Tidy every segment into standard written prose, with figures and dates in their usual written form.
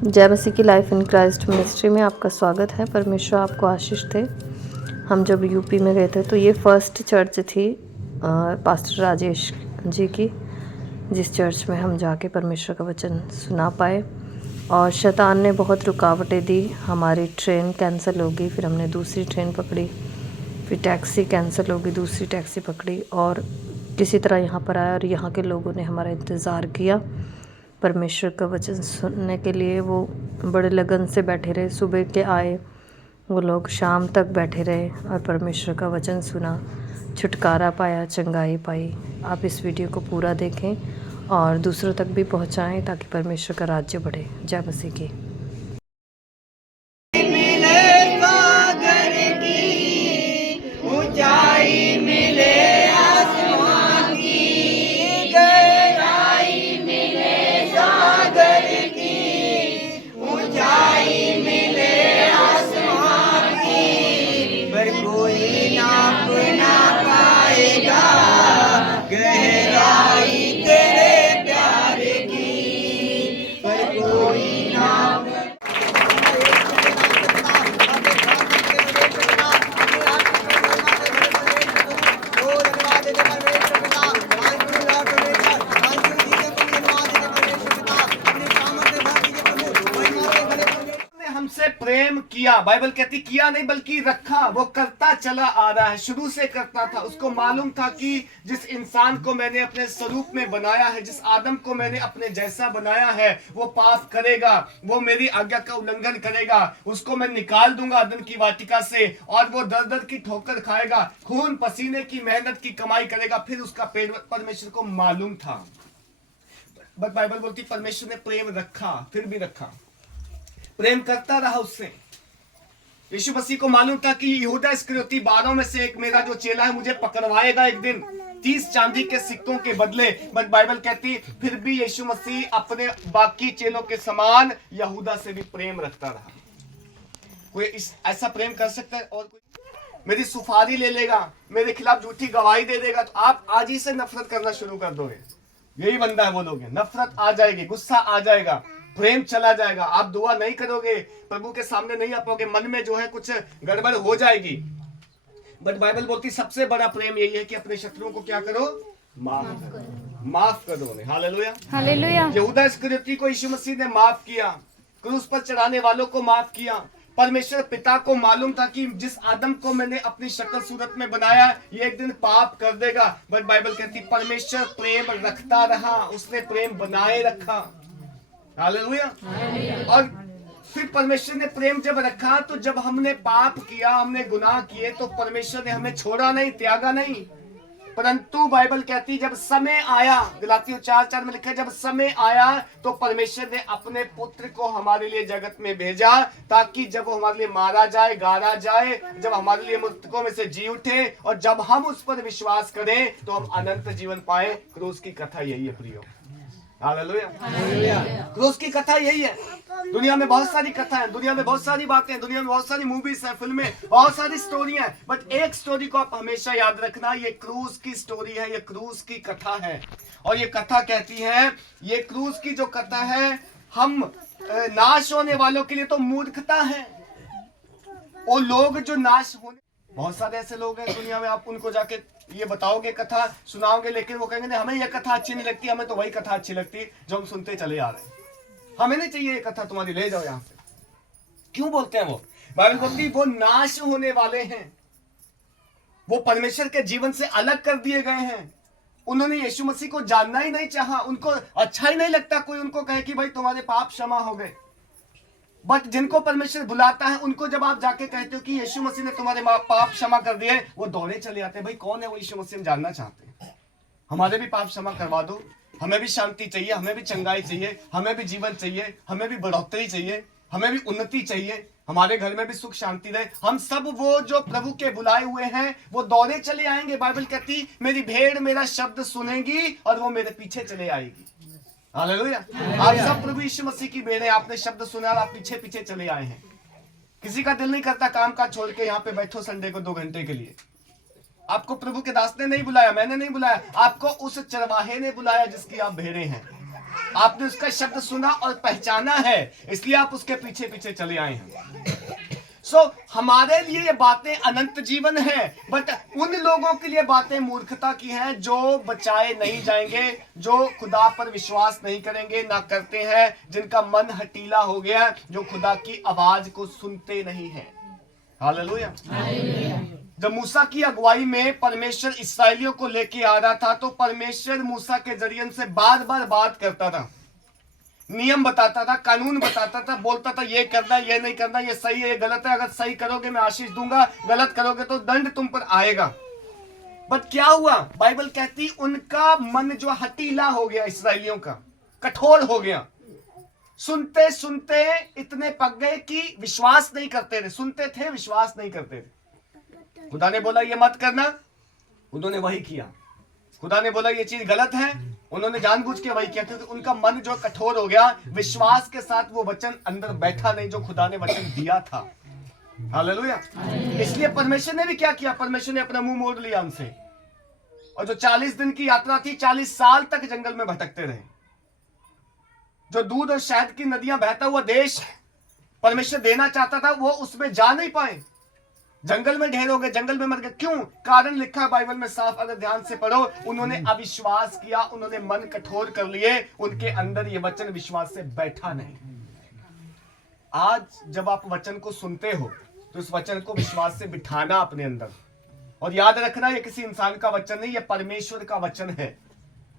जय मसीह की life in Christ ministry में आपका स्वागत है। परमेश्वर आपको आशीष दे। हम जब यूपी में गए थे तो ये फर्स्ट चर्च थी पास्टर राजेश जी की, जिस चर्च में हम जाके परमेश्वर का वचन सुना पाए। और शैतान ने बहुत रुकावटें दी, हमारी ट्रेन कैंसिल हो गई, फिर हमने दूसरी ट्रेन पकड़ी, फिर टैक्सी कैंसिल हो गई, दूसरी टैक्सी पकड़ी और किसी तरह यहाँ पर आया। और यहाँ के लोगों ने हमारा इंतज़ार किया परमेश्वर का वचन सुनने के लिए। वो बड़े लगन से बैठे रहे, सुबह के आए वो लोग, शाम तक बैठे रहे और परमेश्वर का वचन सुना, छुटकारा पाया, चंगाई पाई। आप इस वीडियो को पूरा देखें और दूसरों तक भी पहुंचाएं ताकि परमेश्वर का राज्य बढ़े। जय मसीह की। हमसे प्रेम किया, बाइबल कहती किया नहीं बल्कि रखा। वो करता चला आ रहा है, शुरू से करता था। उसको मालूम था कि जिस इंसान को मैंने अपने स्वरूप में बनाया है, जिस आदम को मैंने अपने जैसा बनाया है, वो पाप करेगा, वो मेरी आज्ञा का उल्लंघन करेगा। उसको मैं निकाल दूंगा अदन की वाटिका से और वो दर दर की ठोकर खाएगा, खून पसीने की मेहनत की कमाई करेगा। फिर उसका परमेश्वर को मालूम था। बट बाइबल बोलती परमेश्वर ने प्रेम रखा, फिर भी रखा, प्रेम करता रहा उससे। यीशु मसीह को मालूम था कि यहूदा इस्करियोती 12 में से एक मेरा जो चेला है मुझे पकड़वाएगा एक दिन 30 चांदी के सिक्कों के बदले। बट बाइबल कहती फिर भी यीशु मसीह अपने बाकी चेलों के समान यहूदा से भी प्रेम रखता रहा। कोई ऐसा प्रेम कर सकता है? और कोई मेरी सुपारी ले लेगा, मेरे खिलाफ झूठी गवाही दे देगा तो आप आज ही से नफरत करना शुरू कर दोगे। यही बंदा है बोलोगे, नफरत आ जाएगी, गुस्सा आ जाएगा, प्रेम चला जाएगा। आप दुआ नहीं करोगे, प्रभु के सामने नहीं आ पाओगे, मन में जो है कुछ गड़बड़ हो जाएगी। बट बाइबल बोलती सबसे बड़ा प्रेम यही है कि अपने शत्रुओं को क्या करो? माफ कर दो। Hallelujah, hallelujah. यहूदा इस्करियोती को यीशु मसीह ने माफ किया, क्रूस पर चढ़ाने वालों को माफ किया। परमेश्वर पिता को मालूम था कि जिस आदम को मैंने अपनी शक्ल सूरत में बनाया ये एक दिन पाप कर देगा। बट बाइबल कहती परमेश्वर प्रेम रखता रहा, उसने प्रेम बनाए रखा। हालेलुया। और फिर परमेश्वर ने प्रेम जब रखा तो जब हमने पाप किया, हमने गुनाह किए तो परमेश्वर ने हमें छोड़ा नहीं, त्यागा नहीं। परंतु बाइबल कहती जब समय आया, गलातियों 4:4 में लिखा है जब समय आया तो परमेश्वर ने अपने पुत्र को हमारे लिए जगत में भेजा ताकि जब वो हमारे लिए मारा जाए, गाड़ा जाए, जब हमारे लिए मृतकों में से जी उठे और जब हम उस पर विश्वास करें तो हम अनंत जीवन पाए। क्रूस की कथा यही है प्रियो। हालेलुया। क्रूस की कथा यही है। दुनिया में बहुत सारी कथा है, दुनिया में बहुत सारी बातें हैं, दुनिया में बहुत सारी मूवीज हैं, फिल्में, बहुत सारी स्टोरियां हैं। बट एक स्टोरी को आप हमेशा याद रखना, ये क्रूस की स्टोरी है, ये क्रूस की कथा है। और ये कथा कहती है, ये क्रूस की जो कथा है हम नाश होने वालों के लिए तो मूर्खता है। वो लोग जो नाश होने, बहुत सारे ऐसे लोग हैं दुनिया में, आप उनको जाके ये बताओगे, कथा सुनाओगे, लेकिन वो कहेंगे हमें ये कथा अच्छी नहीं लगती, हमें तो वही कथा अच्छी लगती जो हम सुनते चले आ रहे हैं, हमें नहीं चाहिए ये कथा, तुम्हारी ले जाओ यहाँ से। क्यों बोलते हैं वो? बाइबल बोलती वो नाश होने वाले हैं, वो परमेश्वर के जीवन से अलग कर दिए गए हैं। उन्होंने यीशु मसीह को जानना ही नहीं चाहा, उनको अच्छा ही नहीं लगता कोई उनको कहे कि भाई तुम्हारे पाप क्षमा हो गए। बट जिनको परमेश्वर बुलाता है उनको जब आप जाके कहते हो कि यीशु मसीह ने तुम्हारे पाप क्षमा कर दिए, वो दौड़े चले आते हैं, भाई कौन है वो यीशु मसीह, हम जानना चाहते हैं, हमारे भी पाप क्षमा करवा दो, हमें भी शांति चाहिए, हमें भी चंगाई चाहिए, हमें भी जीवन चाहिए, हमें भी बढ़ोतरी चाहिए, हमें भी उन्नति चाहिए, हमारे घर में भी सुख शांति रहे। हम सब वो जो प्रभु के बुलाए हुए हैं वो दौड़े चले आएंगे। बाइबल कहती मेरी भेड़ मेरा शब्द सुनेगी और वो मेरे पीछे चले आएगी। हालेलुया। आप सब प्रभु यीशु मसीह की भेड़ हैं, आपने शब्द सुना और आप पीछे पीछे चले आए हैं। किसी का दिल नहीं करता काम काज छोड़ के यहाँ पे बैठो संडे को 2 घंटे के लिए। आपको प्रभु के दास ने नहीं बुलाया, मैंने नहीं बुलाया, आपको उस चरवाहे ने बुलाया जिसकी आप भेड़े हैं। आपने उसका शब्द सुना और पहचाना है, इसलिए आप उसके पीछे पीछे चले आए हैं। हमारे लिए ये बातें अनंत जीवन है, बट उन लोगों के लिए बातें मूर्खता की हैं जो बचाए नहीं जाएंगे, जो खुदा पर विश्वास नहीं करेंगे, ना करते हैं, जिनका मन हटीला हो गया, जो खुदा की आवाज को सुनते नहीं है। हालेलुया। जब मूसा की अगुवाई में परमेश्वर इस्राएलियों को लेके आ रहा था, तो परमेश्वर मूसा के जरिए से बार बार बात करता था, नियम बताता था, कानून बताता था, बोलता था ये करना, ये नहीं करना, ये सही है, ये गलत है, अगर सही करोगे मैं आशीष दूंगा, गलत करोगे तो दंड तुम पर आएगा। बट क्या हुआ? बाइबल कहती उनका मन जो हटीला हो गया, इसराइलियों का कठोर हो गया, सुनते सुनते इतने पक गए कि विश्वास नहीं करते थे। सुनते थे, विश्वास नहीं करते थे। खुदा ने बोला ये मत करना, उन्होंने वही किया। खुदा ने बोला ये चीज गलत है, उन्होंने जानबूझ के वही किया, क्योंकि उनका मन जो कठोर हो गया, विश्वास के साथ वो वचन अंदर बैठा नहीं जो खुदा ने वचन दिया था। हालेलुया। इसलिए परमेश्वर ने भी क्या किया? परमेश्वर ने अपना मुंह मोड़ लिया उनसे, और जो 40 दिन की यात्रा थी, 40 साल तक जंगल में भटकते रहे। जो दूध और शहद की नदियां बहता हुआ देश परमेश्वर देना चाहता था, वो उसमें जा नहीं पाए, जंगल में ढेर हो गए, जंगल में मर गए। क्यों? कारण लिखा है बाइबल में साफ, अगर ध्यान से पढ़ो, उन्होंने अविश्वास किया, उन्होंने मन कठोर कर लिए, उनके अंदर ये वचन विश्वास से बैठा नहीं। आज जब आप वचन को सुनते हो तो इस वचन को विश्वास से बिठाना अपने अंदर, और याद रखना ये किसी इंसान का वचन नहीं, ये परमेश्वर का वचन है।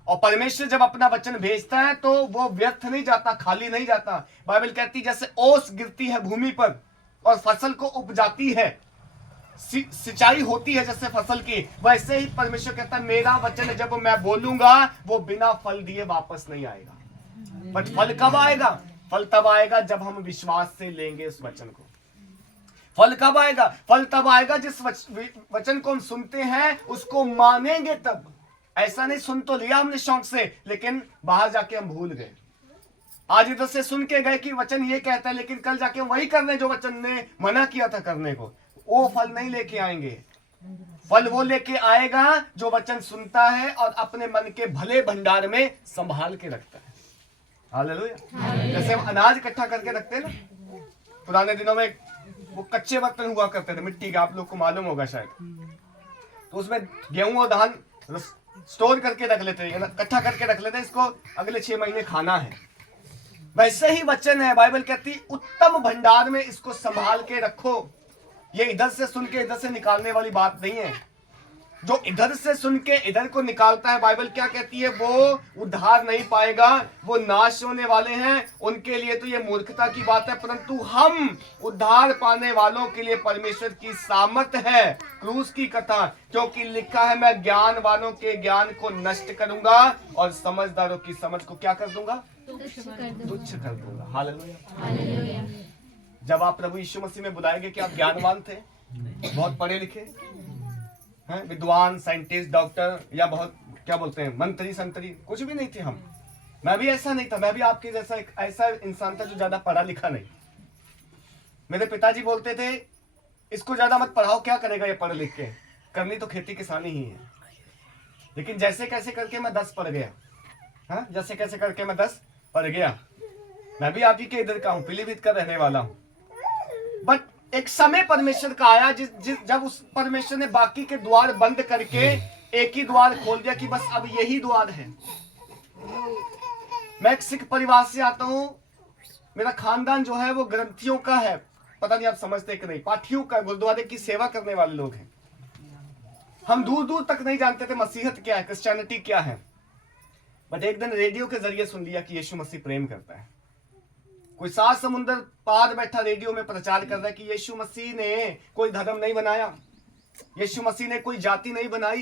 और परमेश्वर जब अपना वचन भेजता है तो वो व्यर्थ नहीं जाता, खाली नहीं जाता। बाइबल कहती जैसे ओस गिरती है भूमि पर और फसल को उपजाती है, सिंचाई होती है जैसे फसल की, वैसे ही परमेश्वर कहता है मेरा वचन जब मैं बोलूंगा वो बिना फल दिए वापस नहीं आएगा। बट फल कब आएगा? फल तब आएगा जब हम विश्वास से लेंगे उस वचन को। फल कब आएगा? फल तब आएगा जिस वचन को हम सुनते हैं उसको मानेंगे तब। ऐसा नहीं सुन तो लिया हमने शौक से, लेकिन बाहर जाके हम भूल गए। आज इधर से सुन के गए कि वचन ये कहता है, लेकिन कल जाके हम वही करने जो वचन ने मना किया था करने को, वो फल नहीं लेके आएंगे। फल वो लेके आएगा जो वचन सुनता है और अपने मन के भले भंडार में संभाल के रखता है। हालेलुया। जैसे हम अनाज इकट्ठा करके रखते हैं ना, पुराने दिनों में वो कच्चे बर्तन हुआ करते थे मिट्टी के, आप लोग को मालूम होगा शायद, तो उसमें गेहूं और धान स्टोर करके रख लेते हैं, इकट्ठा करके रख लेते हैं, इसको अगले 6 महीने खाना है। वैसे ही वचन है, बाइबल कहती उत्तम भंडार में इसको संभाल के रखो। ये इधर से सुन के इधर से निकालने वाली बात नहीं है। जो इधर से सुन के इधर को निकालता है, बाइबल क्या कहती है? वो उद्धार नहीं पाएगा, वो नाश होने वाले हैं। उनके लिए तो ये मूर्खता की बात है, परंतु हम उद्धार पाने वालों के लिए परमेश्वर की सामर्थ है। क्रूस की कथा, क्योंकि लिखा है मैं ज्ञानवानों के ज्ञान को नष्ट करूंगा और समझदारों की समझ को क्या कर दूंगा? तुच्छ कर दूंगा। हालेलुया। जब आप प्रभु यीशु मसीह में बुलाएंगे कि आप ज्ञानवान थे, बहुत पढ़े लिखे हैं, विद्वान, साइंटिस्ट, डॉक्टर, या बहुत क्या बोलते हैं मंत्री संतरी, कुछ भी नहीं थे हम। मैं भी ऐसा नहीं था, मैं भी आपके जैसा एक ऐसा इंसान था जो ज्यादा पढ़ा लिखा नहीं। मेरे पिताजी बोलते थे इसको ज्यादा मत पढ़ाओ, क्या करेगा ये पढ़ लिख के, करनी तो खेती किसानी ही है। लेकिन जैसे कैसे करके मैं 10 पढ़ गया। हाँ, जैसे कैसे करके मैं 10 पढ़ गया। मैं भी आप ही के इधर का हूँ, पीलीभीत का रहने वाला हूँ। बट एक समय परमेश्वर का आया जब उस परमेश्वर ने बाकी के द्वार बंद करके एक ही द्वार खोल दिया कि बस अब यही द्वार है। मैं एक सिख परिवार से आता हूँ, मेरा खानदान जो है वो ग्रंथियों का है, पता नहीं आप समझते कि नहीं, पाठियों का, गुरुद्वारे की सेवा करने वाले लोग हैं। हम दूर दूर तक नहीं जानते थे मसीहत क्या है, क्रिश्चियनिटी क्या है। बट एक दिन रेडियो के जरिए सुन लिया कि यीशु मसीह प्रेम करता है। कोई 7 समुंदर पार बैठा रेडियो में प्रचार कर रहा है कि यीशु मसीह ने कोई धर्म नहीं बनाया, यीशु मसीह ने कोई जाति नहीं बनाई,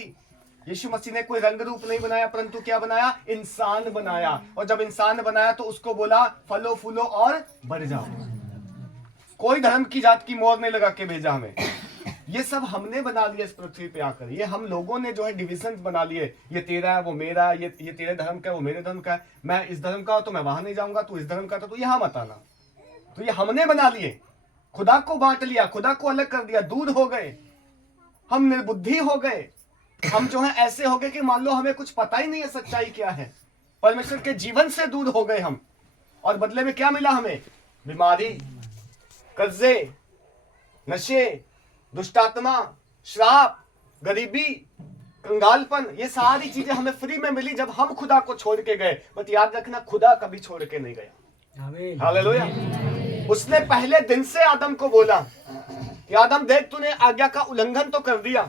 यीशु मसीह ने कोई रंग रूप नहीं बनाया, परंतु क्या बनाया? इंसान बनाया। और जब इंसान बनाया तो उसको बोला फलो फूलो और बढ़ जाओ। कोई धर्म की जात की मोहर नहीं लगा के भेजा हमें। ये सब हमने बना लिया इस पृथ्वी पे आकर। ये हम लोगों ने जो है डिविजन बना लिए, ये तेरा है वो मेरा, ये तेरे धर्म का है वो मेरे धर्म का है, मैं इस धर्म का हूं तो मैं वहां नहीं जाऊंगा, तू इस धर्म का तो यहां मत आना। तो ये हमने बना लिए, खुदा को बांट लिया, खुदा को अलग कर दिया, दूर हो गए, हम निर्बुद्धि हो गए, हम जो है ऐसे हो गए कि मान लो हमें कुछ पता ही नहीं है सच्चाई क्या है। परमेश्वर के जीवन से दूर हो गए हम, और बदले में क्या मिला हमें? बीमारी, कर्जे, नशे, दुष्टात्मा, श्राप, गरीबी, कंगालपन, ये सारी चीजें हमें फ्री में मिली जब हम खुदा को छोड़ के गए। बट याद रखना, खुदा कभी छोड़ के नहीं गया। हालेलुया। उसने पहले दिन से आदम को बोला कि आदम देख, तूने आज्ञा का उल्लंघन तो कर दिया,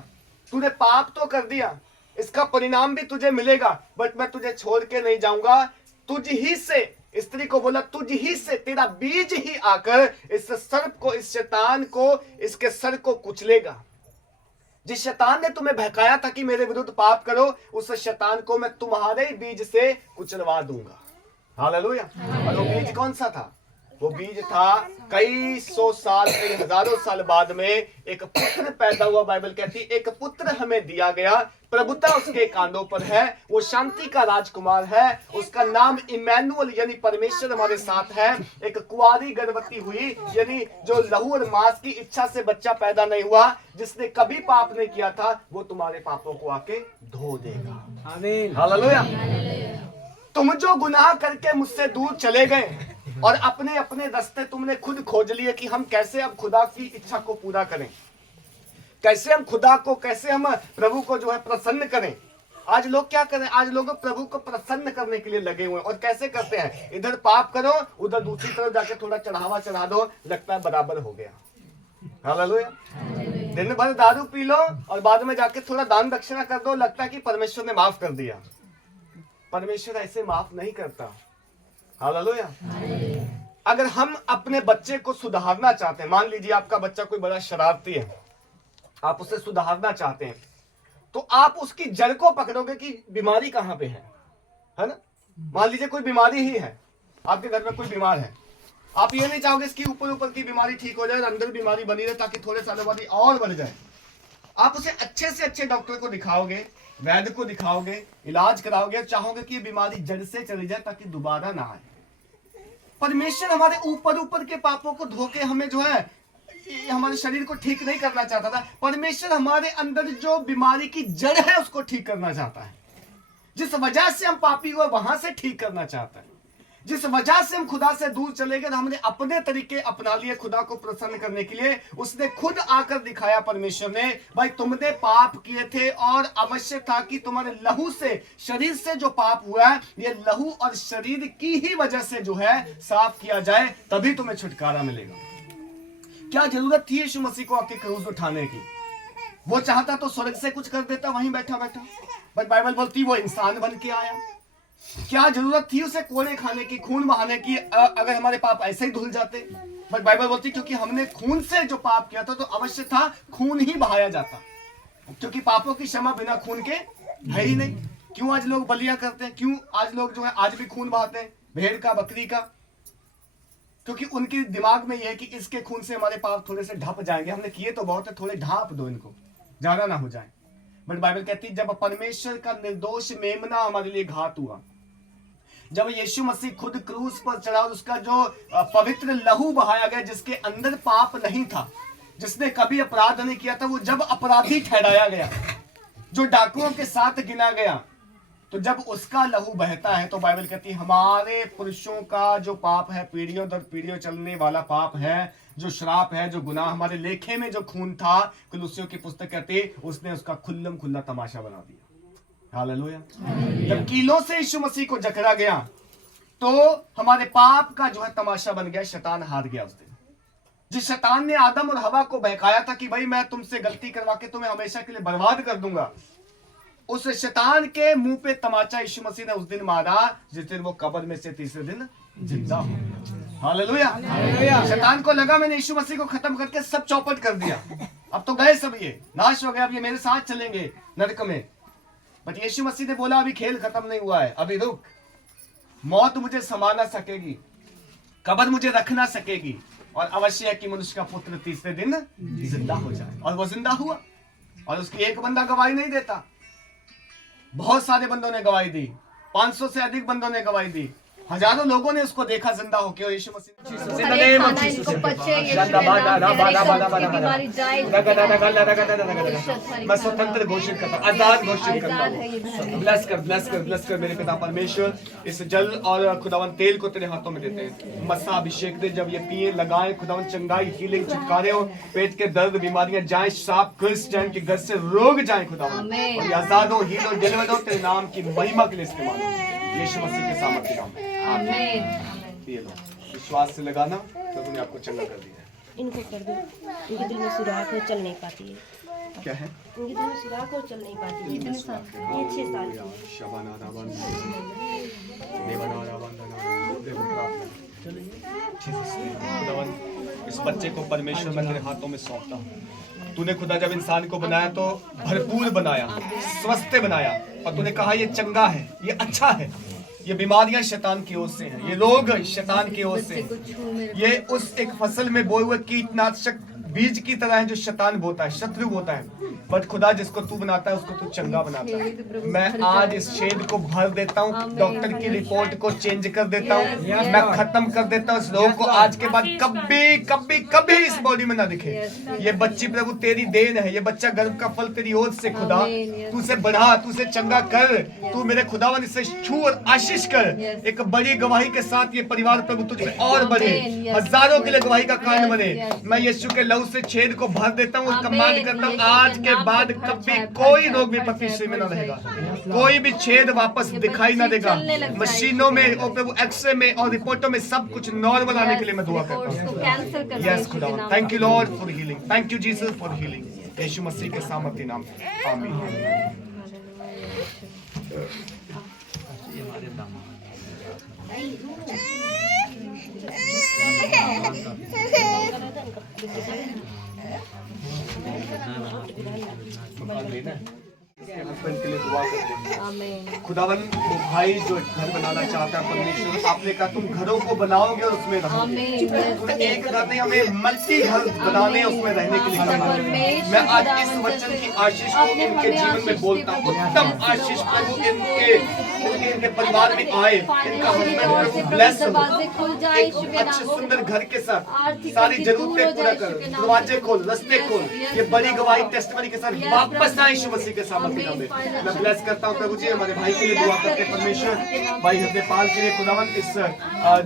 तूने पाप तो कर दिया, इसका परिणाम भी तुझे मिलेगा, बट मैं तुझे छोड़ के नहीं जाऊंगा। तुझ ही से, स्त्री को बोला, तुझ ही से, तेरा बीज ही आकर इस सर्प को, इस शैतान को, इसके सर को कुचलेगा। जिस शैतान ने तुम्हें बहकाया था कि मेरे विरुद्ध पाप करो, उस शैतान को मैं तुम्हारे बीज से कुचलवा दूंगा। हालेलुया। और वो बीज कौन सा था? वो बीज था कई सौ साल, कई हजारों साल बाद में एक पुत्र पैदा हुआ। बाइबल कहती है एक पुत्र हमें दिया गया, प्रभुता उसके कांधों पर है, वो शांति का राजकुमार है, उसका नाम इमैनुअल यानी परमेश्वर हमारे साथ है। एक कुंवारी गर्भवती हुई, यानी जो लहू और मांस की इच्छा से बच्चा पैदा नहीं हुआ, जिसने कभी पाप नहीं किया था, वो तुम्हारे पापों को आके धो देगा। आमीन। हालेलुया। तुम जो गुनाह करके मुझसे दूर चले गए और अपने अपने रास्ते तुमने खुद खोज लिए कि हम कैसे अब खुदा की इच्छा को पूरा करें, कैसे हम खुदा को, कैसे हम प्रभु को जो है प्रसन्न करें। आज लोग क्या करें? आज लोग प्रभु को प्रसन्न करने के लिए लगे हुए हैं। और कैसे करते हैं? इधर पाप करो, उधर दूसरी तरफ जाके थोड़ा चढ़ावा चढ़ा दो, लगता है बराबर हो गया। हालेलुया। दिन भर दारू पी लो और बाद में जाके थोड़ा दान दक्षिणा कर दो, लगता है कि परमेश्वर ने माफ कर दिया। परमेश्वर ऐसे माफ नहीं करता। हालेलुया। अगर हम अपने बच्चे को सुधारना चाहते हैं, मान लीजिए आपका बच्चा कोई बड़ा शरारती है, आप उसे सुधारना चाहते हैं, तो आप उसकी जड़ को पकड़ोगे कि बीमारी कहां पे है ना? मान लीजिए कोई बीमारी ही है, आपके घर में कोई बीमार है, आप ये नहीं चाहोगे इसकी ऊपर ऊपर की बीमारी ठीक हो जाए, अंदर बीमारी बनी रहे ताकि थोड़े सालों बाद और बढ़ जाए। आप उसे अच्छे से अच्छे डॉक्टर को दिखाओगे, वैद्य को दिखाओगे, इलाज कराओगे, चाहोगे कि ये बीमारी जड़ से चली जाए ताकि दोबारा ना आए। परमेश्वर हमारे ऊपर ऊपर के पापों को धोके हमें जो है हमारे शरीर को ठीक नहीं करना चाहता था। परमेश्वर हमारे अंदर जो बीमारी की जड़ है उसको ठीक करना चाहता है। जिस वजह से हम पापी हुए वहां से ठीक करना चाहता है। जिस वजह से हम खुदा से दूर चले गए, हमने अपने तरीके अपना लिए खुदा को प्रसन्न करने के लिए। उसने खुद आकर दिखाया परमेश्वर ने, भाई तुमने पाप किए थे और आवश्यक था कि तुम्हारे लहू से, शरीर से जो पाप हुआ है, ये लहू और शरीर की ही वजह से जो है साफ किया जाए, तभी तुम्हें छुटकारा मिलेगा। क्या जरूरत थी यीशु मसीह को आके क्रूस उठाने की? वो चाहता तो स्वर्ग से कुछ कर देता वहीं बैठा बैठा, बट बाइबल बोलती वो इंसान बन के आया। क्या जरूरत थी उसे कोड़े खाने की, खून बहाने की, अगर हमारे पाप ऐसे ही धुल जाते? बट बाइबल बोलती क्योंकि हमने खून से जो पाप किया था तो अवश्य था खून ही बहाया जाता, क्योंकि पापों की क्षमा बिना खून के है ही नहीं। क्यों आज लोग बलियां करते हैं? क्यों आज लोग जो है आज भी खून बहाते हैं, भेड़ का, बकरी का? क्योंकि उनके दिमाग में यह है कि इसके खून से हमारे पाप थोड़े से ढप जाएंगे, हमने किए तो बहुत है, थोड़े ढांप दो इनको, ज्यादा ना हो जाए। बट बाइबल कहती है जब परमेश्वर का निर्दोष मेमना हमारे लिए घात हुआ, जब यीशु मसीह खुद क्रूस पर चढ़ा और उसका जो पवित्र लहू बहाया गया, जिसके अंदर पाप नहीं था, जिसने कभी अपराध नहीं किया था, वो जब अपराधी ठहराया गया, जो डाकुओं के साथ गिना गया, तो जब उसका लहू बहता है तो बाइबल कहती है हमारे पुरुषों का जो पाप है, पीढ़ियों दर पीढ़ियों चलने वाला पाप है, जो श्राप है, जो गुनाह, हमारे लेखे में जो खून था, कुलुस्सियों की पुस्तक कहती है उसने उसका खुल्लम खुल्ला तमाशा बना दिया। हालेलुया। जब कीलों से यीशु मसीह को जकड़ा गया तो हमारे पाप का जो है तमाशा बन गया, शैतान हार गया उस दिन। जिस शैतान ने आदम और हवा को बहकाया था कि भाई मैं तुमसे गलती करवा के तुम्हें हमेशा के लिए बर्बाद कर दूंगा, उस शैतान के मुंह पे तमाचा यीशु मसीह ने उस दिन मारा जिस दिन वो कब्र में से तीसरे दिन जिंदा हो। हालेलुया। शैतान को लगा मैंने यीशु मसीह को खत्म करके सब चौपट कर दिया, अब तो गए सब, ये नाश हो गया, अब ये मेरे साथ चलेंगे नरक में। बट यीशु मसीह ने बोला अभी खेल खत्म नहीं हुआ है, अभी रुक। मौत मुझे समा ना सकेगी, कब्र मुझे रख ना सकेगी, और अवश्य है कि मनुष्य का पुत्र तीसरे दिन जिंदा हो जाए। और वो जिंदा हुआ, और उसकी एक बंदा गवाही नहीं देता, बहुत सारे बंदों ने गवाही दी, 500 से अधिक बंदों ने गवाही दी। हजारों लोगों ने उसको देखा जिंदा होके और यीशु मसीह हर एक खाना इनको पचे, यीशु के नाम से हर एक कब्ज की बीमारी जाए। मैं स्वतंत्र घोषित करता हूँ, आजाद घोषित करता हूँ। ब्लेस कर मेरे पिता परमेश्वर। इस जल और खुदावन तेल को तेरे हाथों में देते हैं। मसा अभिषेक दे, जब ये पिए लगाए खुदावन, चंगाई हीलिंग छुटकारे हो, पेट के दर्द बीमारियां जाए, सांप क्रिश्चियन के घर से रोग जाए खुदावन, और ये आजाद हो, हील हो, डिलीवर हो, तेरे नाम की महिमा के लिए इस्तेमाल हो, यीशु मसीह के सामर्थ्य नाम में। आमीन। ये लो, विश्वास से लगाना, प्रभु ने आपको चंगा कर दिया है। इनको कर दो, इनके दिल में सुराख है, चल नहीं पाती है। क्या है? इनके दिल में सुराख और चल नहीं पाती है। कितने साल? ये 6 साल की है। इस बच्चे को परमेश्वर मैं तेरे हाथों में सौंपता हूँ। तूने खुदा जब इंसान को बनाया तो भरपूर बनाया, स्वस्थ बनाया, और तूने कहा ये चंगा है, ये अच्छा है। ये बीमारियां शैतान की ओर से हैं, ये रोग शैतान की ओर से हैं। ये उस एक फसल में बोए हुए कीटनाशक बीज की तरह है जो शैतान बोता है, शत्रु बोता है। बट खुदा जिसको तू बनाता है उसको तू चंगा बनाता है। मैं आज इस छेद को भर देता हूँ, डॉक्टर की रिपोर्ट को चेंज कर देता हूँ, मैं खत्म कर देता हूँ इस रोग को। आज के बाद कभी कभी कभी इस बॉडी में ना दिखे। ये बच्ची प्रभु तेरी देन है, ये बच्चा गर्भ का फल तेरी ओर से खुदा, तू से बढ़ा, तू से चंगा कर, तू मेरे खुदावन इसे छू और आशीष कर। एक बड़ी गवाही के साथ ये परिवार प्रभु तुझ में और बढ़े, हजारों के लिए गवाही का कारण बने। मैं यीशु के लहू से छेद को भर देता हूँ और कमांड करता हूँ, आज के बाद कभी कोई रोग विपत्ति में ना रहेगा, कोई भी छेद वापस दिखाई ना देगा। मशीनों में और प्रभु एक्सरे में और रिपोर्टों में सब कुछ नॉर्मल आने के लिए मैं दुआ करता हूँ। यस खुदा, thank you lord for healing, thank you Jesus for healing, Yeshu मसीह के सामर्थ्य नाम में आमीन। हस्बैंड के लिए दुआ करते हैं। खुदावन वो भाई जो घर बनाना चाहता है, परमेश्वर आपने कहा तुम घरों को बनाओगे और उसमें रहोगे। तुमने एक घर नहीं, हमें मल्टी घर बनाने उसमें रहने के लिए कहा। मैं आज इस वचन की आशीष को इनके जीवन में बोलता हूँ, उत्तम आशीष प्रभु इनके परिवार में आए, इनका हस्बैंड ब्लेस हो, एक अच्छे सुंदर घर के साथ सारी जरूरतें पूरा कर, दरवाजे खोल, रास्ते खोल, ये बड़ी गवाही टेस्टिमनी के साथ वापस आए यीशु मसीह के सामने। मैं ब्लेस करता हूँ प्रभु जी, हमारे भाई के लिए दुआ करते हैं परमेश्वर, भाई हृदयपाल के लिए खुदावन, इस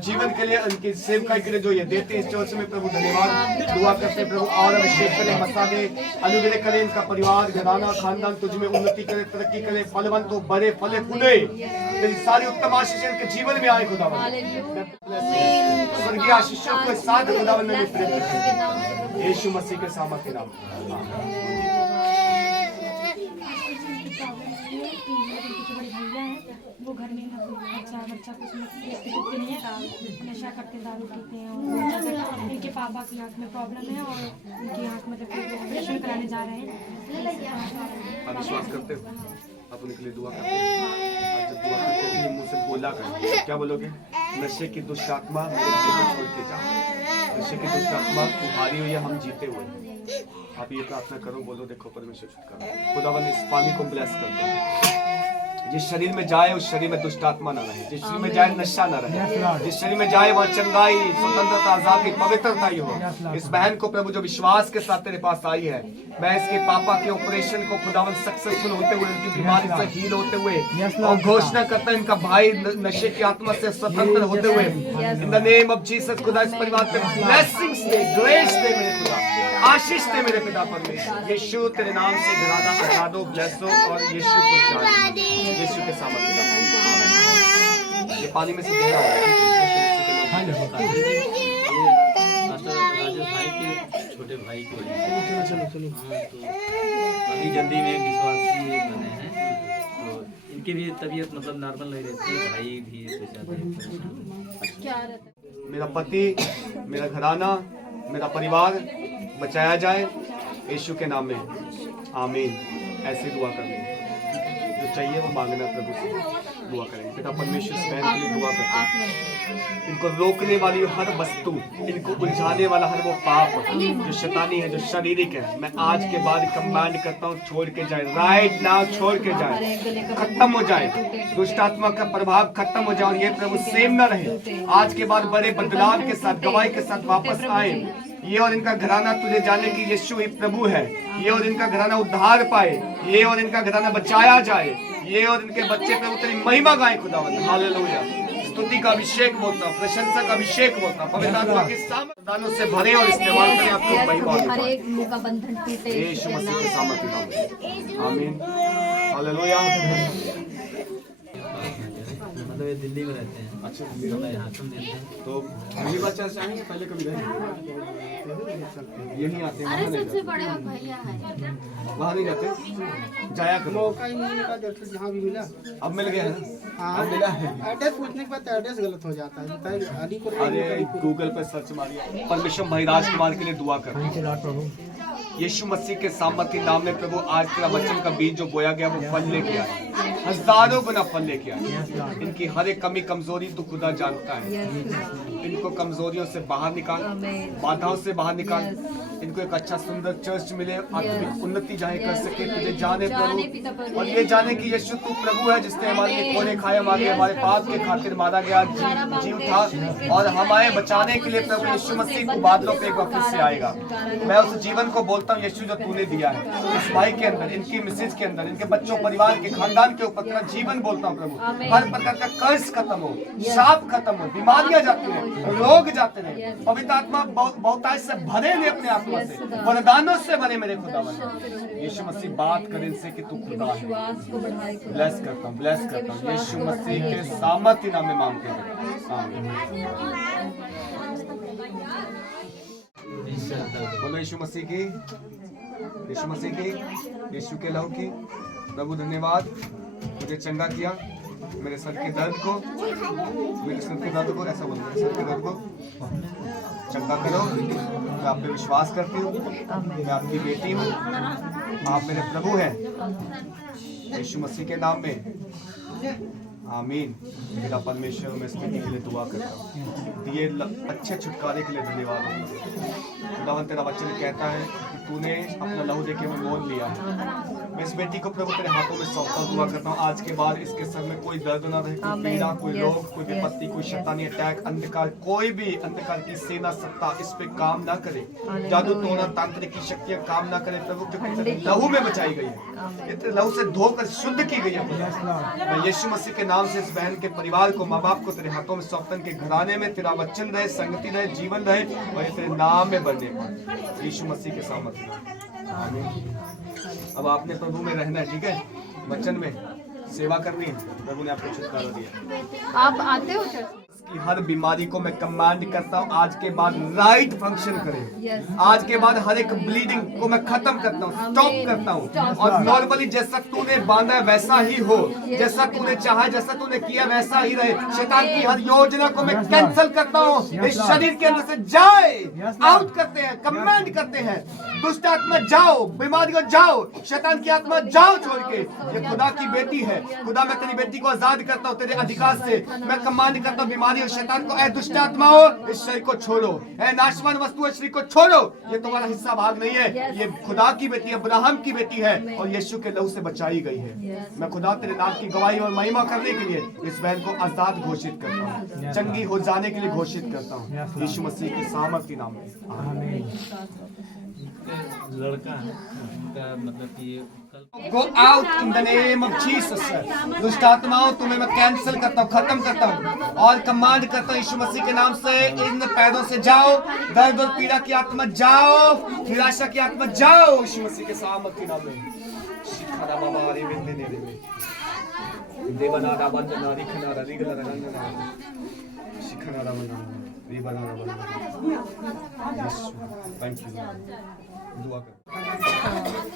जीवन के लिए, उनकी सेवकाई के लिए जो ये देते हैं इस चर्च में प्रभु, धन्यवाद। दुआ करते हैं प्रभु और अभिषेक करें, मसाले अनुग्रह करें, इनका परिवार घराना खानदान तुझ में उन्नति करे, तरक्की करे, फलवंत हो, बड़े फले फूले, तेरी सारी उत्तम आशीष इनके जीवन में आए खुदावन। स्वर्गीय आशीषों को साथ खुदावन में वितरित करें, यीशु मसीह के सामर्थ्य नाम में। वो घर में बच्चा कुछ नहीं है, नशा करते, दारू पीते हैं, और इनके पापा की आंख में प्रॉब्लम है और उनकी आंख में ऑपरेशन कराने जा रहे हैं। आप विश्वास करते हो? आप उनके लिए दुआ करते हैं। जब दुआ करते हैं मुंह से बोला कर, क्या बोलोगे? नशे की दुष्ट आत्मा बच्चे को छोड़ के जाओ, नशे की दुष्ट आत्मा तुम्हारी हो या हम जीते हुए। आप ये प्रार्थना करो, बोलो देखो परमेश्वर छुटकारा, खुदावन इस पानी को ब्लेस कर दो, जिस शरीर में जाए उस शरीर में दुष्ट आत्मा न रहे, जिस शरीर में जाए नशा न रहे, जिस शरीर में जाए वह चंगाई, स्वतंत्रता, आजादी, पवित्रता ही हो। इस बहन को प्रभु जो विश्वास के साथ तेरे पास आई है, मैं इसके पापा के ऑपरेशन को खुदावन सक्सेसफुल होते हुए, उनकी बीमारी से हील होते हुए, और घोषणा करता है इनका भाई नशे की आत्मा से स्वतंत्र होते हुए, in the name of Jesus खुदा इस परिवार पे ब्लेसिंग्स दे, ग्रेस दे मेरे खुदा, आशीष दे मेरे पिता परमेश्वर। यीशु तेरे नाम से घराना आजाद हो, ब्लेस हो, और यीशु को जाने, यीशु के सामर्थ्य नाम। ये पानी में से दे रहा भाई के छोटे भाई की वजह से चलो तो अभी जल्दी में विश्वासी बने हैं, तो इनकी भी तबीयत मतलब नॉर्मल नहीं रहती है, भाई भी क्या रहता है। मेरा पति, मेरा घराना, मेरा परिवार बचाया जाए यीशु के नाम में, आमीन। ऐसे दुआ करनी, जो चाहिए वो मांगना प्रभु से। दुआ करेंगे। पिता परमेश्वर इस बहन के लिए दुआ करते हैं, इनको रोकने वाली हर वस्तु, इनको उलझाने वाला हर वो पाप जो शैतानी है, जो शारीरिक है, मैं आज के बाद कमांड करता हूँ छोड़ के जाए, राइट नाउ छोड़ के जाए, खत्म हो जाए, दुष्ट आत्मा का प्रभाव खत्म हो जाए और ये प्रभु सेम न रहे। आज के बाद बड़े बदलाव के साथ, गवाही के साथ वापस आए। ये और इनका घराना तुझे जाने की यीशु ही प्रभु है। ये और इनका घराना उद्धार पाए, ये और इनका घराना बचाया जाए, ये और इनके बच्चे प्रभु तेरी महिमा गाएं खुदावंद। हालेलुया। स्तुति का अभिषेक बोलता हूं, प्रशंसा का अभिषेक बोलता हूं, पवित्र आत्मा के सामर्थ्य से भरे और इस्तेमाल करें आपको महिमा दे। यीशु मसीह के सामर्थ्य नाम में आमीन। हालेलुया। मतलब ये दिल्ली में रहते हैं। अच्छा, मैं यहाँ तुम देते हैं तो पहली बार चर्च आएंगे, पहले कभी गए? यहीं आते हैं, वहाँ नहीं जाते। वहाँ नहीं जाते, जाया करो। मौका ही नहीं मिला, जब जहाँ भी मिला। अब मिल गया है। हाँ, अब मिला है। एड्रेस पूछने के बाद एड्रेस गलत हो जाता है। बताइए, अलीपुर अरे गूगल पे सर्च मारिए। परमेश्वर भाई राजकुमार के लिए दुआ कर। यीशु मसीह के सामर्थ्य नाम में प्रभु आज तेरा वचन का बीज जो बोया गया वो फल लेके आए, हजारों गुना फल लेके आए। इनकी हर एक कमी कमजोरी तू खुदा जानता है। इनको कमजोरियों से बाहर निकाल, बाधाओं से बाहर निकाल। इनको एक अच्छा सुंदर चर्च मिले, आत्मिक उन्नति जाए कर सके, तुझे जाने प्रभु, और ये जाने कि यीशु तू प्रभु है जिसने हमारे लिए कोने खाए, हमारे पाप के खातिर मारा गया, जीव था और हमारे बचाने के लिए प्रभु यीशु मसीह को बादलों पे एक बार फिर से आएगा। मैं उस जीवन को बोलता हूँ यीशु जो तूने दिया है इस भाई के अंदर, इनकी मिसेज के अंदर, इनके बच्चों, परिवार के, खानदान के ऊपर तेरा जीवन बोलता हूँ प्रभु। हर प्रकार का कर्ज खत्म हो, शाप खत्म हो, बीमारियां जाती रहे, रोग जाते रहे, पवित्र आत्मा बहुतायत से भरे ले अपने आत्मा से, वरदानों से भरे मेरे खुदावन। यीशु मसीह बात करे इनसे कि तू खुदा है। ब्लेस करता हूँ, ब्लेस करता हूँ यीशु मसीह के सामर्थ्य नाम में मांगते हैं, आमीन। बोलो यीशु मसीह की, यीशु मसीह की, यीशु के लहू की। प्रभु धन्यवाद, मुझे चंगा किया, मेरे सर के दर्द को, मेरे सर के दर्द को, ऐसा बोलो, मेरे सर के दर्द को चंगा करो। मैं आप पे विश्वास करती हूँ, मैं आपकी बेटी हूँ, आप मेरे प्रभु हैं, यीशु मसीह के नाम में आमीन। मेरा परमेश्वर, मैं इस बेटी के लिए दुआ करता हूँ, दिए अच्छे छुटकारे के लिए धन्यवाद। खुदावन तेरा वचन कहता है कि तूने अपना लहू देके मैं मोल लिया है। मैं इस बेटी को प्रभु तेरे हाथों में सौंपता हूँ, दुआ करता हूँ आज के बाद इसके सर में कोई दर्द ना रहे, कोई पीड़ा, कोई रोग, कोई विपत्ति, कोई शैतानी अटैक, अंधकार, कोई भी अंधकार की सेना सत्ता इस पे काम ना करे, जादू टोना तांत्रिक की शक्तियां काम ना करे प्रभु, क्योंकि लहू में बचाई गई है, इतने लहू से धोकर शुद्ध की गई है। मैं यीशु मसीह के नाम से इस बहन के परिवार को, माँ बाप को तेरे हाथों में सौंपता हूं, के घराने में तेरा वचन रहे, संगति रहे, जीवन रहे और ये तेरे नाम में बढ़ने पाए, यीशु मसीह के सामर्थ्य। आमीन। अब आपने प्रभु में रहना है, ठीक है, वचन में सेवा करनी है, प्रभु ने आपको छुटकारा दिया। आप आते हो चर्च? की हर बीमारी को मैं कमांड करता हूँ आज के बाद राइट फंक्शन करे। आज के बाद हर एक ब्लीडिंग को मैं खत्म करता हूँ, स्टॉप करता हूँ, और नॉर्मली जैसा तूने बांधा है वैसा ही हो, जैसा तूने चाहा, जैसा तूने किया वैसा ही रहे। शैतान की हर योजना को मैं कैंसिल करता हूँ, इस शरीर के अंदर से जाए, आउट करते हैं, कमांड करते हैं। दुष्ट आत्मा जाओ, बीमारी को जाओ, शैतान की आत्मा जाओ छोड़ के। ये खुदा की बेटी है, खुदा मैं तेरी बेटी को आजाद करता हूँ तेरे अधिकार से। मैं कमांड करता हूँ बीमारी और शैतान को, ऐ दुष्ट आत्मा हो इस शरीर को छोड़ो, ऐ नाशवान वस्तु शरीर को छोड़ो, ये तुम्हारा हिस्सा भाग नहीं है, ये खुदा की बेटी है, अब्राहम की बेटी है और यीशु के लहू से बचाई गई है। मैं खुदा तेरे नाम की गवाही और महिमा करने के लिए इस बहन को आजाद घोषित करता हूँ, चंगी हो जाने के लिए घोषित करता हूँ यीशु मसीह की सामर्थ्य नाम में, आमीन। लड़का है उनका, मतलब कि Go out in the name of Jesus. दुष्ट आत्माओं तुम्हें मैं कैंसिल करता हूँ, खत्म करता हूँ और कमांड करता हूँ यीशु मसीह के नाम से, इन पैरों से जाओ, दर्द और पीड़ा की आत्मा जाओ, निराशा की आत्मा जाओ यीशु मसीह के सामर्थ्य नाम में। शिखारा बाबा रे विंदे ने रे देवना राबंद नारी खना री गला रंगना शिखारा राबंद री बना राबंद। यीशु थैंक यू। दुआ कर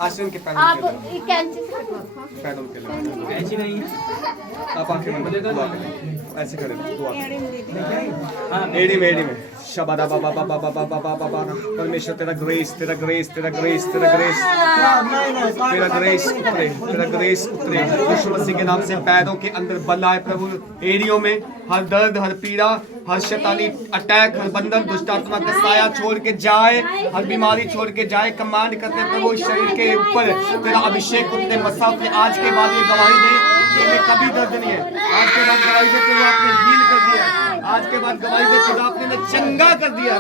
आसन के पैरों आप के कैंची से कटवा, पैरों के लगे ऐसी नहीं, आप आंखें बंद करें, दुआ करें, ऐसे करें, दुआ करें। एड़ी में शबादा बाबा बाबा बाबा बाबा बाबा। परमेश्वर तेरा ग्रेस, तेरा ग्रेस, तेरा ग्रेस, तेरा ग्रेस, तेरा ग्रेस उतरे, तेरा ग्रेस उतरे। यीशु मसीह के नाम से पैरों के अंदर बल आए प्रभु, एड़ियों में हर दर्द, हर पीड़ा, हर शैतानी अटैक, हर बंधन, दुष्ट आत्मा का साया छोड़ के जाए, हर बीमारी छोड़ के जाए। कमांड करते प्रभु शरीर के ऊपर तेरा अभिषेक उतरे, मसा उतरे। आज के बाद ये गवाही दे कि हमें कभी दर्द नहीं है। आज के बाद गवाही दे प्रभु आपने हील कर दिया। आज के बाद गवाही दे प्रभु आपने चंगा कर दिया।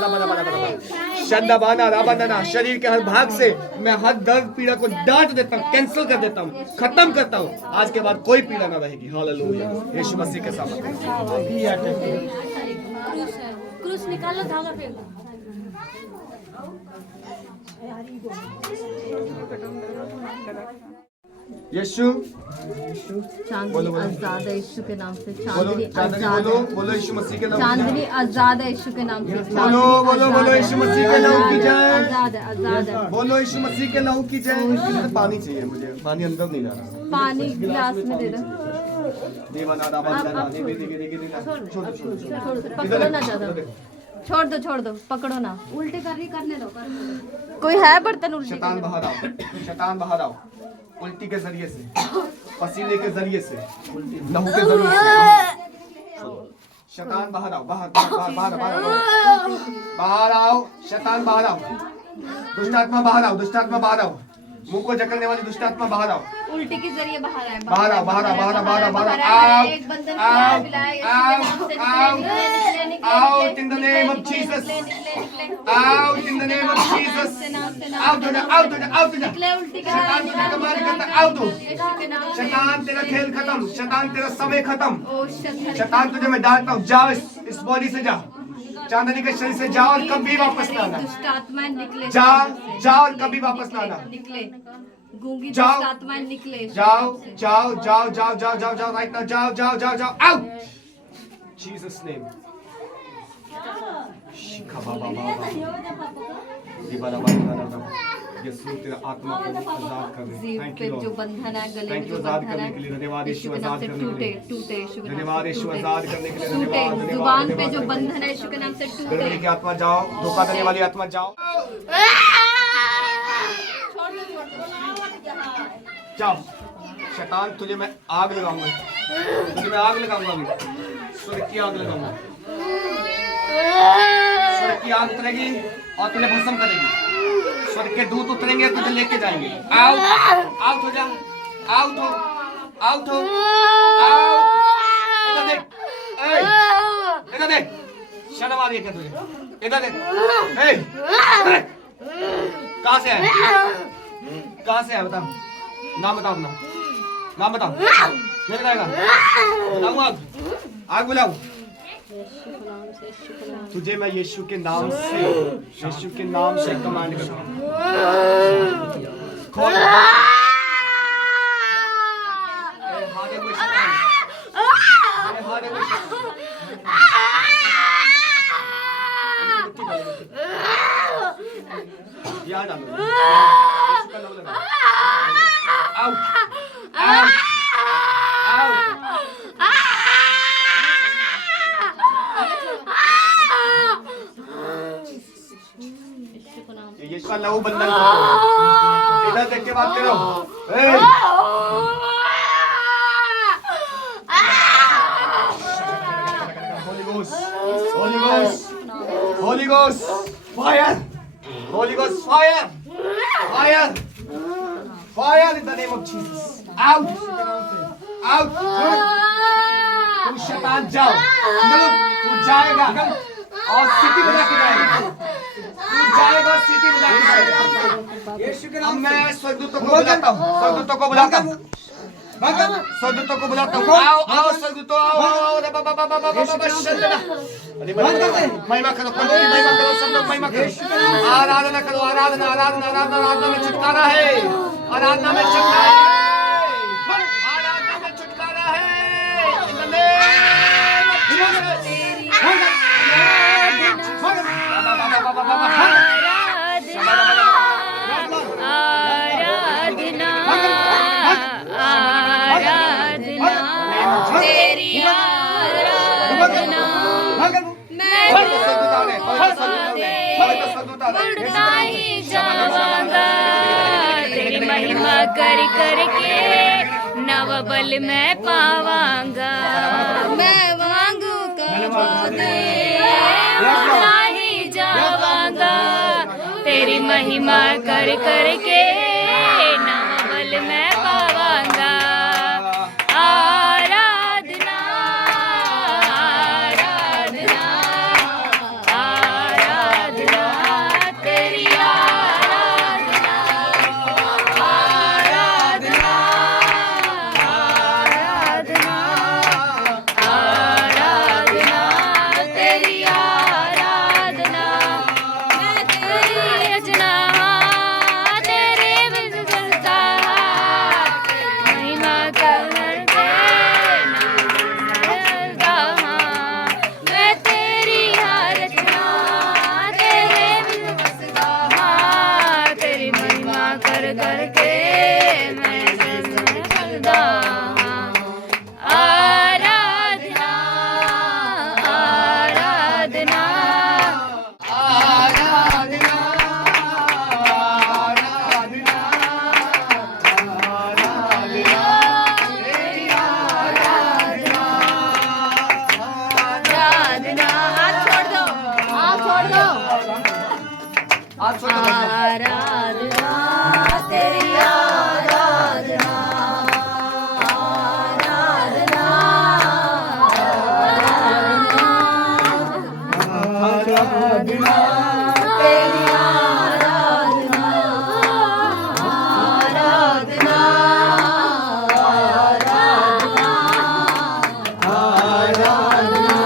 शंदाबाना राबाना, शरीर के हर भाग से मैं हर दर्द पीड़ा को डांट देता हूँ, कैंसिल कर देता हूँ, खत्म करता हूँ। आज के बाद कोई पीड़ा ना रहेगी। हालेलुया, यीशु मसीह के सामने। क्रूस निकालो, धागा फेंक दो। यीशु चांदनी आजाद है यीशु के नाम से। बोलो, चांदनी चांदनी आजाद बोलो, है। बोलो यीशु मसीह के नाम से। चांदनी आजाद है यीशु के नाम से। बोलो बोलो बोलो यीशु मसीह के नाम की जय। आजाद है, आजाद है। बोलो यीशु मसीह के नाम की जय। पानी चाहिए मुझे, पानी अंदर नहीं जा रहा। पानी गिलास में दे दो। पकड़ो ना ज्यादा, छोड़ दो, पकड़ो ना। उल्टे करने दो। कोई है बर्तन उल्टे? शैतान बाहर आओ, शैतान बाहर आओ। उल्टी के जरिए से, पसीने के जरिए से, लहू के जरिए से। शैतान बाहर आओ, बाहर बाहर बाहर बाहर बाहर आओ। शैतान बाहर आओ, दुष्ट आत्मा बाहर आओ, दुष्ट आत्मा बाहर आओ। मुंह को जकड़ने वाली दुष्ट आत्मा बाहर आओ। उल्टी के जरिए बाहर आए। बाहर आओ, बाहर आओ, बाहर आओ, बाहर आओ, बाहर आओ। Out in the name of Jesus. Out in the name of Jesus. Out हो जा, out हो जा, out हो जा। शैतान तुझे कमाल करता, out हो। शैतान तेरा खेल खत्म, शैतान तेरा समय खत्म। शैतान तुझे मैं डांटता हूँ, जाओ इस बॉडी से जा, चांदनी के शरीर से जाओ और कभी वापस ना आना। दुष्ट आत्माएं निकले। जाओ और कभी वापस ना आना। निकले, गूंगी जाओ। दुष्ट आत्माएं निकले। जाओ जाओ जाओ जाओ जाओ जाओ जाओ राइट नाउ, जाओ जाओ जाओ जाओ आउट जीसस नेम। यीशु तेरा आत्मा को आजाद कर दे। जीव थैंक पे यू जो बंधन है, गले थैंक में यू जो आजाद बंधन करने है, के लिए धन्यवाद। यीशु यीशु के नाम आजाद से करने के टूटे, लिए टूटे यीशु के नाम धन्यवाद। से यीशु टूटे। आजाद करने के लिए टूटे, धन्यवाद। जुबान पे जो बंधन है यीशु के नाम से टूटे। गड़बड़ी की आत्मा जाओ, धोखा देने वाली आत्मा जाओ, जाओ। शैतान तुझे मैं आग लगाऊंगा, तुझे मैं आग लगाऊंगा अभी, स्वर्ग की आग लगाऊंगा। स्वर्ग की आग उतरेगी और तुझे भस्म करेगी। स्वर्ग के दूत उतरेंगे, तुझे लेके जाएंगे। आउट आउट हो जा, आउट हो, आउट हो, आउट। इधर देख, इधर देख, शर्म आ रही है क्या तुझे? इधर देख, इधर देख। कहाँ से है, कहाँ से है बता, नाम बताओ अपना, नाम बताओ। नहीं बताएगा, बुलाऊं आग, आग बुलाऊं। तुझे मैं यीशु के नाम से कमांड करता हूँ। खोल हारे हुए शैतान, हारे हुए शैतान। याद आलो, यीशु का नाम लगा। Out out out. यीशु का लहू बंधन करो। इधर देख के बात करो। Holi ghost, Holi ghost, Holi ghost, fire, Holi ghost, fire, fire, fire in the name of Jesus. Out, out. तुम शैतान जाओ, तू जाएगा और सिटी बजा के जाएगा, तू जाएगा सिटी बजा के जाएगा। यीशु के नाम मैं स्वर्गदूतों को बुलाता हूँ, स्वर्गदूतों को बुलाता हूँ, स्वर्गदूतों को बुलाता हूँ। आओ आओ स्वर्गदूतों, आओ आओ। महिमा करो, महिमा करो, सब लोग महिमा करो। आराधना करो, आराधना आराधना आराधना। आराधना में छुटकारा है, आराधना में छुटकारा है, आराधना में छुटकारा है। In the name of Jesus। तेरी आराधना मैं कर करके नव बल मैं पावांगा मैं मांगू कमाने ही जावांगा तेरी महिमा कर करके नव बल मैं पावांगा आराधना आराधना आराधना तेरी आराधना आराधना आराधना आराधना तेरी आराधना मैं तेरी रचना तेरे बिन चलता महिमा करके मैं तेरी रचना तेरे बिन बसता तेरी महिमा कर करके मैं चलता आराधना आराधना आराधना हाथ छोड़ दो आराधना तेरी आराधना आराधना आराधना तेरी आराधना आराधना आराधना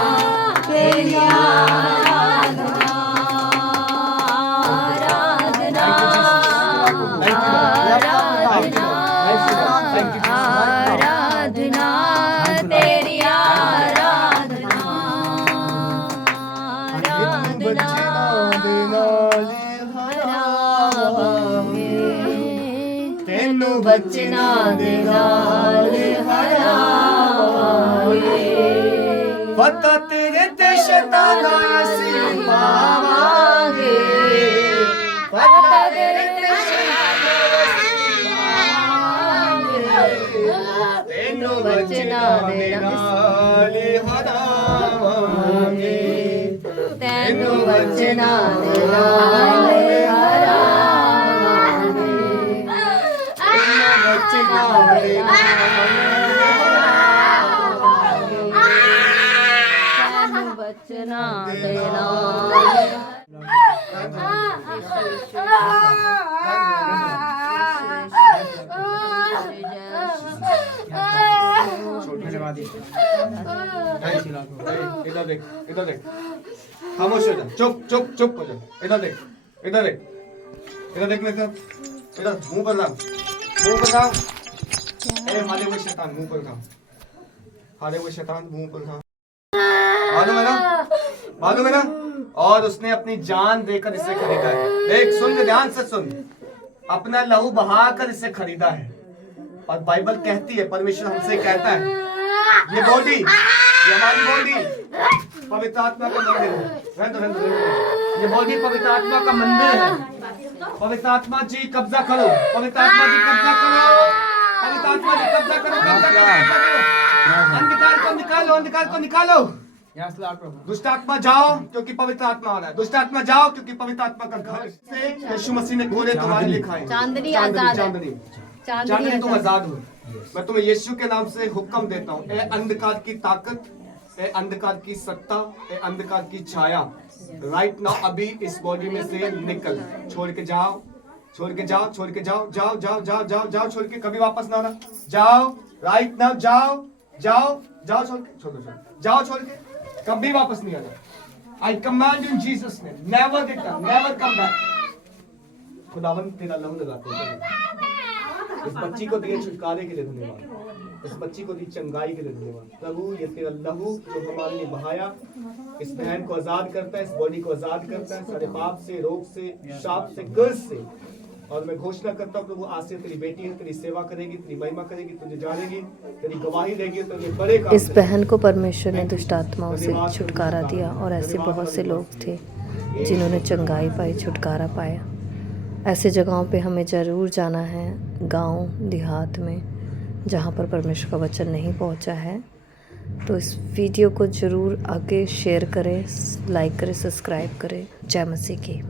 तेरी आराधना आराधना आराधना तेरी आराधना तेनू बचना दे नाल हरावांगे पता तेरे ते शैताना असीं पावांगे पता तेरे ते शैताना असीं पावांगे तेनू बचना दे नाल हरावांगे तेनू बचना दे नाल हरावांगे तेनू बचना दे तेनू बचना दे इधर देख इधर देख खामोश हो जा चुप चुप चुप हो जा इधर देख इधर देख इधर देख मेरे तरफ इधर मुंह पर रख ए हारे हुए शैतान मुंह पर खा हारे हुए शैतान मुंह पर खा मालूम है ना और उसने अपनी जान देकर इसे खरीदा है देख सुन ध्यान से सुन अपना लहू बहाकर इसे खरीदा है और बाइबल कहती है परमेश्वर हमसे कहता है ये बॉडी ये हमारी बॉडी पवित्र आत्मा का मंदिर है ये बॉडी पवित्र आत्मा का मंदिर है पवित्र आत्मा जी कब्जा करो पवित्र आत्मा जी कब्जा करो पवित्र आत्मा जी कब्जा करो अंधकार को निकालो अंधकार को निकालो दुष्ट आत्मा जाओ क्योंकि पवित्र आत्मा आ रहा है दुष्ट आत्मा जाओ क्योंकि पवित्र आत्मा का घर से यीशु मसीह ने खोले तुम्हारे लिए खाए चांदनी आजाद है। चांदनी तुम आजाद हो मैं तुम्हें यीशु के नाम से हुक्म देता हूँ ए अंधकार की ताकत ए अंधकार की सत्ता ए अंधकार की छाया राइट नाउ अभी इस बॉडी में से निकल छोड़ के जाओ छोड़ के जाओ छोड़ के जाओ जाओ जाओ जाओ जाओ जाओ छोड़ के कभी वापस ना आना जाओ राइट नाउ जाओ जाओ जाओ छोड़ के छोड़ जाओ छोड़ के कभी वापस नहीं आना आई command in Jesus name never return never come back खुदावन तेरा लहू लगाते हैं इस बच्ची को दिए छुटकारे के लिए धन्यवाद इस बच्ची को दी चंगाई के लिए धन्यवाद प्रभु ये तेरा लहू जो हमारे लिए बहाया इस बहन को आजाद करता है इस बॉडी को आजाद करता है सारे पाप से रोग से शाप से कर्ज से और मैं घोषणा करता हूँ प्रभु आज से तेरी बेटी है तेरी सेवा करेगी तेरी महिमा करेगी तुझे जानेगी तेरी गवाही देगी तुझे बड़े काम इस बहन को परमेश्वर ने दुष्ट आत्माओं से छुटकारा दिया और ऐसे बहुत से लोग थे जिन्होंने चंगाई पाई छुटकारा पाया ऐसे जगहों पे हमें ज़रूर जाना है, गांव देहात में जहाँ पर परमेश्वर का वचन नहीं पहुँचा है। तो इस वीडियो को ज़रूर आगे शेयर करें, लाइक करें, सब्सक्राइब करें। जय मसीह की।